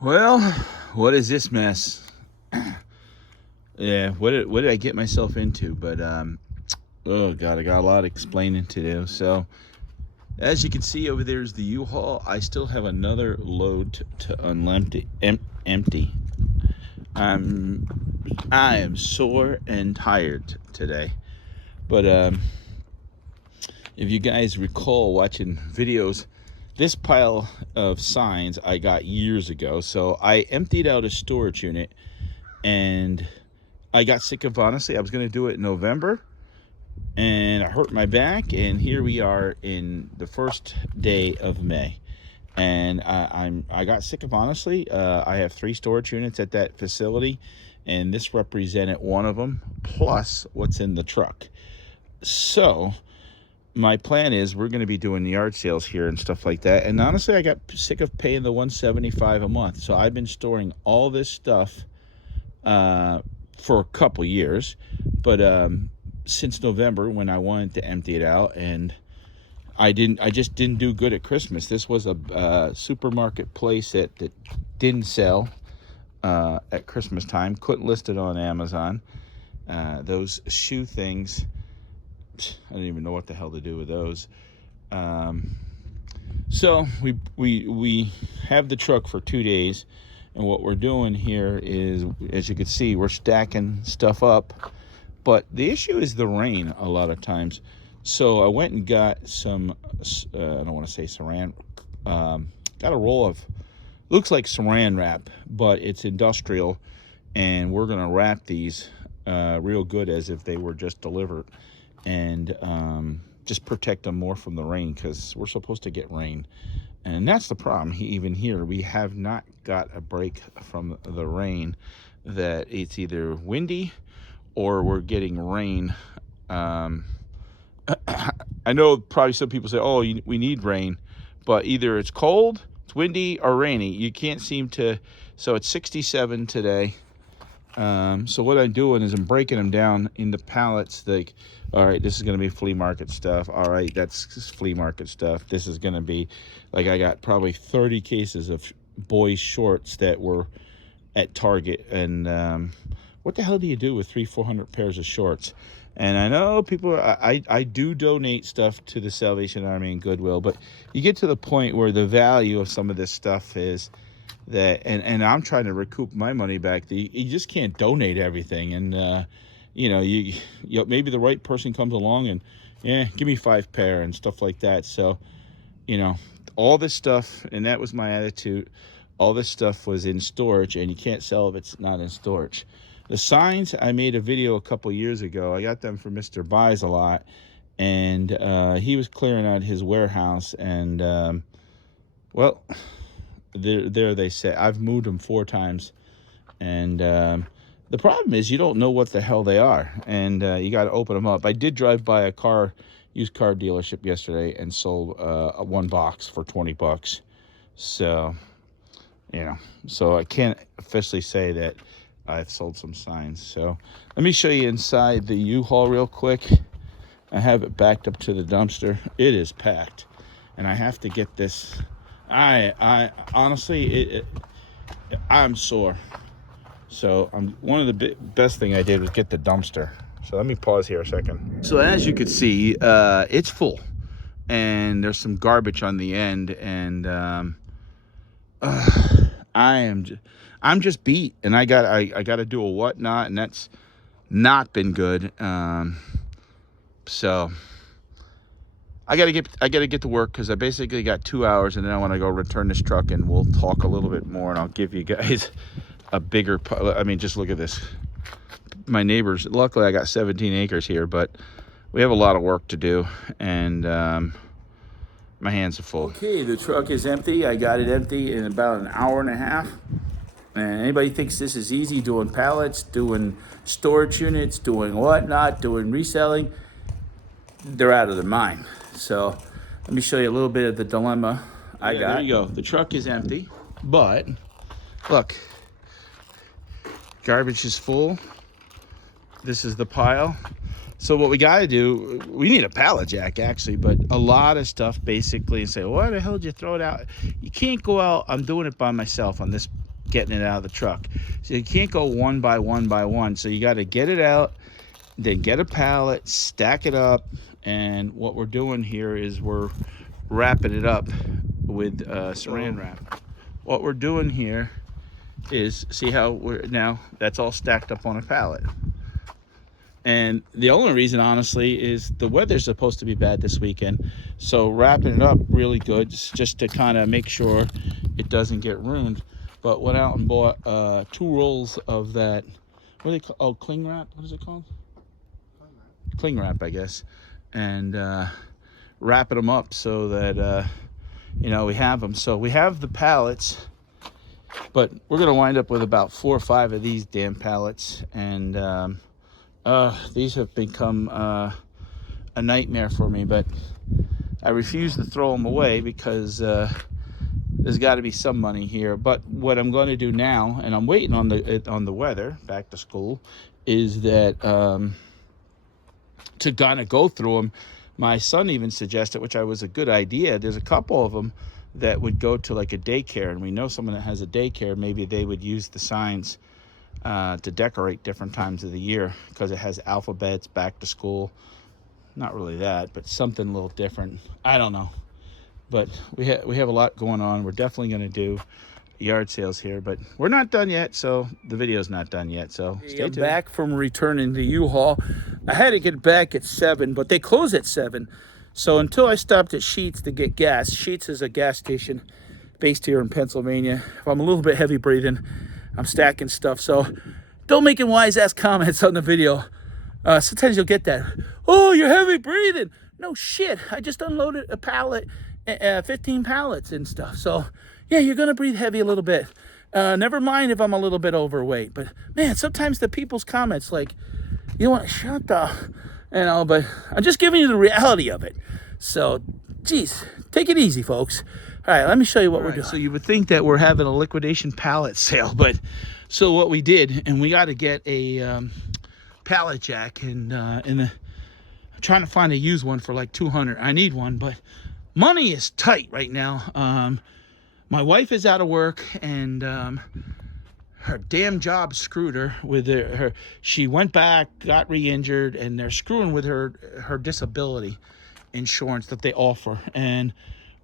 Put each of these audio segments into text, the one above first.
Well, what is this mess? Yeah, what did I get myself into? But oh god, I got a lot of explaining to do. So as you can see over there is the U-Haul. I still have another load to empty. I am sore and tired today. But if you guys recall watching videos, this pile of signs I got years ago. So I emptied out a storage unit, and I got sick of, honestly, I was going to do it in November, and I hurt my back, and here we are in the first day of May. And I got sick of, honestly, I have 3 storage units at that facility, and this represented one of them, plus what's in the truck. So my plan is we're going to be doing yard sales here and stuff like that. And honestly, I got sick of paying the $175 a month. So I've been storing all this stuff for a couple years. But since November, when I wanted to empty it out, and I just didn't do good at Christmas. This was a supermarket place that didn't sell at Christmas time. Couldn't list it on Amazon. Those shoe things, I don't even know what the hell to do with those. So we have the truck for 2 days, and what we're doing here is, as you can see, we're stacking stuff up. But the issue is the rain a lot of times. So I went and got some, I don't want to say saran, got a roll of, looks like saran wrap, but it's industrial, and we're going to wrap these real good as if they were just delivered, and just protect them more from the rain, because we're supposed to get rain. And that's the problem. Even here, we have not got a break from the rain, that it's either windy or we're getting rain. I know probably some people say, oh, we need rain, but either it's cold, it's windy, or rainy. You can't seem to. So it's 67 today. So what I'm doing is I'm breaking them down into pallets. Like, all right, this is going to be flea market stuff. All right, that's flea market stuff. This is going to be, like, I got probably 30 cases of boys' shorts that were at Target. And what the hell do you do with 300-400 pairs of shorts? And I know people, I do donate stuff to the Salvation Army and Goodwill, but you get to the point where the value of some of this stuff is that, and I'm trying to recoup my money back. You just can't donate everything. And you maybe the right person comes along and, yeah, give me 5 pair and stuff like that. So all this stuff, and that was my attitude, all this stuff was in storage, and you can't sell if it's not in storage. The signs, I made a video a couple years ago. I got them from Mr. Buys a Lot, and he was clearing out his warehouse, and well, there they say. I've moved them 4 times, and the problem is you don't know what the hell they are, and you got to open them up. I did drive by a used car dealership yesterday and sold one box for $20. So so I can't officially say that I've sold some signs. So let me show you inside the U-Haul real quick. I have it backed up to the dumpster. It is packed, and I have to get this. I honestly, I'm sore. So one of the best thing I did was get the dumpster. So let me pause here a second. So as you can see, it's full, and there's some garbage on the end, and I'm just beat, and I got to do a whatnot, and that's not been good. So I gotta get to work, because I basically got 2 hours, and then I want to go return this truck, and we'll talk a little bit more, and I'll give you guys a bigger. I mean, just look at this. My neighbors. Luckily, I got 17 acres here, but we have a lot of work to do, and my hands are full. Okay, the truck is empty. I got it empty in about an hour and a half. And anybody thinks this is easy, doing pallets, doing storage units, doing whatnot, doing reselling, they're out of their mind. So let me show you a little bit of the dilemma I got. There you go. The truck is empty, but look, garbage is full. This is the pile. So what we got to do, we need a pallet jack, actually, but a lot of stuff basically say, why the hell did you throw it out? You can't go out. I'm doing it by myself on this getting it out of the truck. So you can't go one by one by one. So you got to get it out, then get a pallet, stack it up. And what we're doing here is we're wrapping it up with saran wrap. What we're doing here is, see how we're now, that's all stacked up on a pallet. And the only reason, honestly, is the weather's supposed to be bad this weekend. So wrapping it up really good, just to kind of make sure it doesn't get ruined. But went out and bought 2 rolls of that, what do they call? Oh, cling wrap. What is it called? Cling wrap, I guess. And wrapping them up so that you know, we have them. So we have the pallets, but we're gonna wind up with about 4 or 5 of these damn pallets. And these have become a nightmare for me, but I refuse to throw them away because there's got to be some money here. But what I'm going to do now, and I'm waiting on the weather, back to school, is that to kind of go through them. My son even suggested, which I was a good idea, there's a couple of them that would go to like a daycare, and we know someone that has a daycare, maybe they would use the signs to decorate different times of the year, because it has alphabets, back to school. Not really that, but something a little different. I don't know. But we have a lot going on. We're definitely going to do yard sales here, but we're not done yet, so the video's not done yet. So stay tuned. I'm back from returning the U-Haul. I had to get back at 7, but they close at 7. So until I stopped at Sheetz to get gas, Sheetz is a gas station based here in Pennsylvania. If I'm a little bit heavy breathing, I'm stacking stuff. So don't make wise ass comments on the video. Sometimes you'll get that. Oh, you're heavy breathing. No shit. I just unloaded a pallet, 15 pallets and stuff. So yeah, you're gonna breathe heavy a little bit. Never mind if I'm a little bit overweight. But man, sometimes the people's comments like, you know what, shut the, you know, but I'm just giving you the reality of it. So, geez, take it easy, folks. All right, let me show you what we're doing. So you would think that we're having a liquidation pallet sale, but so what we did, and we got to get a pallet jack, and I'm trying to find a used one for like 200. I need one, but money is tight right now. My wife is out of work, and her damn job screwed her with her. She went back, got re-injured, and they're screwing with her disability insurance that they offer. And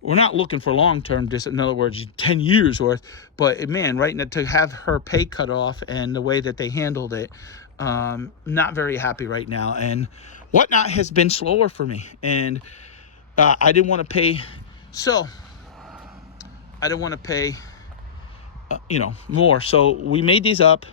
we're not looking for long-term in other words, 10 years worth. But man, right now, to have her pay cut off and the way that they handled it, not very happy right now. And Whatnot has been slower for me, and I didn't want to pay. So I didn't want to pay, you know, more. So we made these up.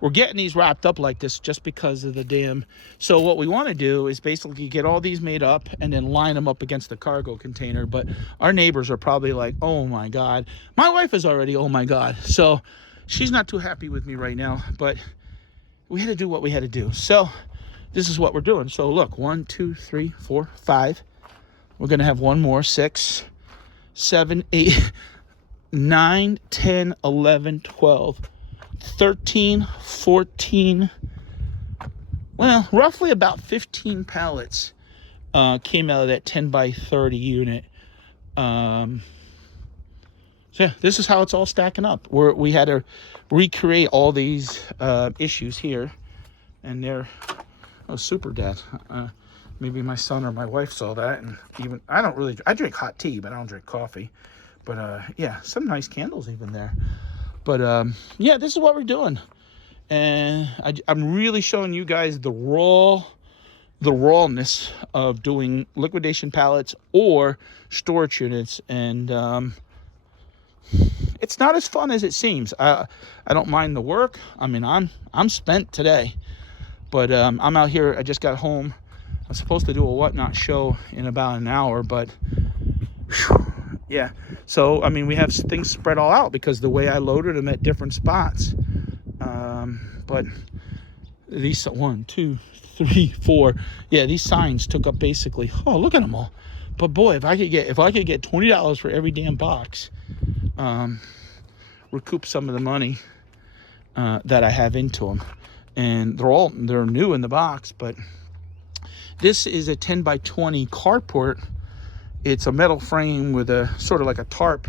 We're getting these wrapped up like this just because of the damn. So what we want to do is basically get all these made up and then line them up against the cargo container. But our neighbors are probably like, oh my God. My wife is already, oh my God. So she's not too happy with me right now, but we had to do what we had to do. So this is what we're doing. So look, 1, 2, 3, 4, 5. We're going to have one more, 6, 7, 8, 9, 10, 11, 12, 13, 14, well, roughly about 15 pallets came out of that 10 by 30 unit. So yeah, this is how it's all stacking up. We had to recreate all these issues here, and they're super dead. Maybe my son or my wife saw that, and even I drink hot tea, but I don't drink coffee. But yeah, some nice candles even there. But yeah, this is what we're doing, and I'm really showing you guys the rawness of doing liquidation pallets or storage units, and it's not as fun as it seems. I don't mind the work. I mean, I'm spent today, but I'm out here. I just got home. I'm supposed to do a Whatnot show in about an hour, but whew, yeah. So, I mean, we have things spread all out because the way I loaded them at different spots. But these 1, 2, 3, 4. Yeah, these signs took up basically. Oh, look at them all. But boy, if I could get $20 for every damn box, recoup some of the money that I have into them. And they're new in the box, but this is a 10 by 20 carport. It's a metal frame with a sort of like a tarp.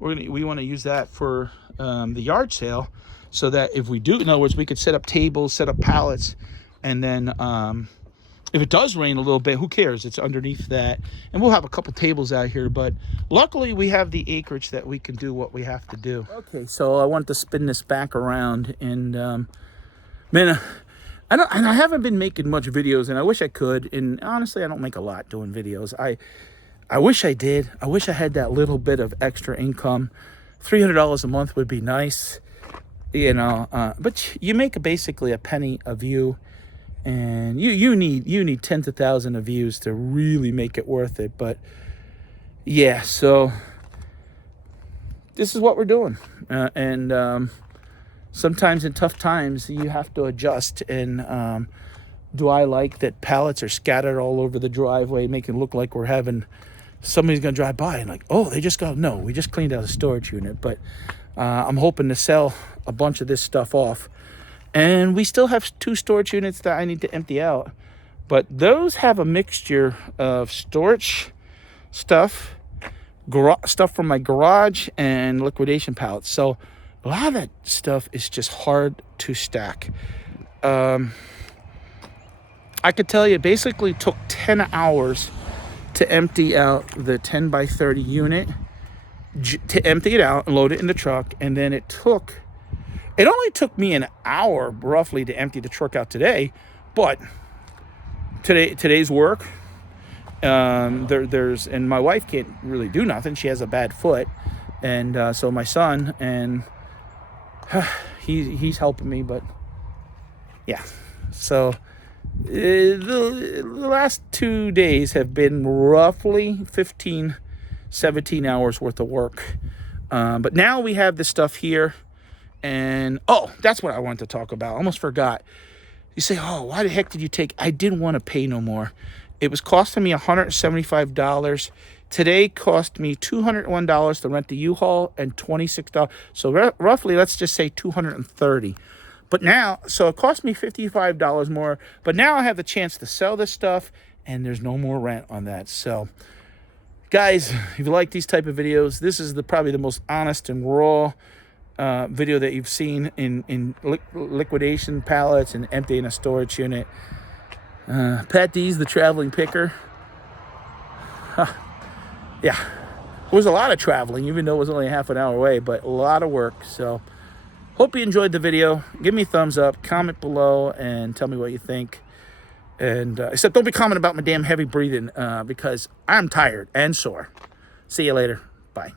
We want to use that for the yard sale, so that if we do, in other words, we could set up tables, set up pallets, and then if it does rain a little bit, who cares? It's underneath that. And we'll have a couple tables out here, but luckily we have the acreage that we can do what we have to do. Okay, so I want to spin this back around, and man, I haven't been making much videos, and I wish I could. And honestly, I don't make a lot doing videos. I wish I did. I wish I had that little bit of extra income. $300 a month would be nice, you know. But you make basically a penny a view. And you need tens of thousands of views to really make it worth it. But yeah, so this is what we're doing, and sometimes in tough times you have to adjust. And do I like that pallets are scattered all over the driveway, making it look like we're having somebody's gonna drive by and like, oh, they just got, no, we just cleaned out a storage unit. But I'm hoping to sell a bunch of this stuff off. And we still have 2 storage units that I need to empty out. But those have a mixture of storage stuff, stuff from my garage, and liquidation pallets. So a lot of that stuff is just hard to stack. I could tell you it basically took 10 hours to empty out the 10 by 30 unit, to empty it out and load it in the truck. And then it only took me an hour roughly to empty the truck out today, but today's work, and my wife can't really do nothing. She has a bad foot, and so my son, and he's helping me. But yeah, so the last 2 days have been roughly 15, 17 hours worth of work. But now we have this stuff here. And, oh, that's what I wanted to talk about. I almost forgot. You say, oh, why the heck did you take? I didn't want to pay no more. It was costing me $175. Today cost me $201 to rent the U-Haul and $26. So roughly, let's just say $230. But now, so it cost me $55 more. But now I have the chance to sell this stuff, and there's no more rent on that. So, guys, if you like these type of videos, this is probably the most honest and raw video that you've seen in liquidation pallets and emptying a storage unit. Patdees, the traveling picker. Yeah, it was a lot of traveling, even though it was only a half an hour away, but a lot of work. So hope you enjoyed the video. Give me a thumbs up, comment below, and tell me what you think. And except don't be commenting about my damn heavy breathing, because I'm tired and sore. See you later. Bye.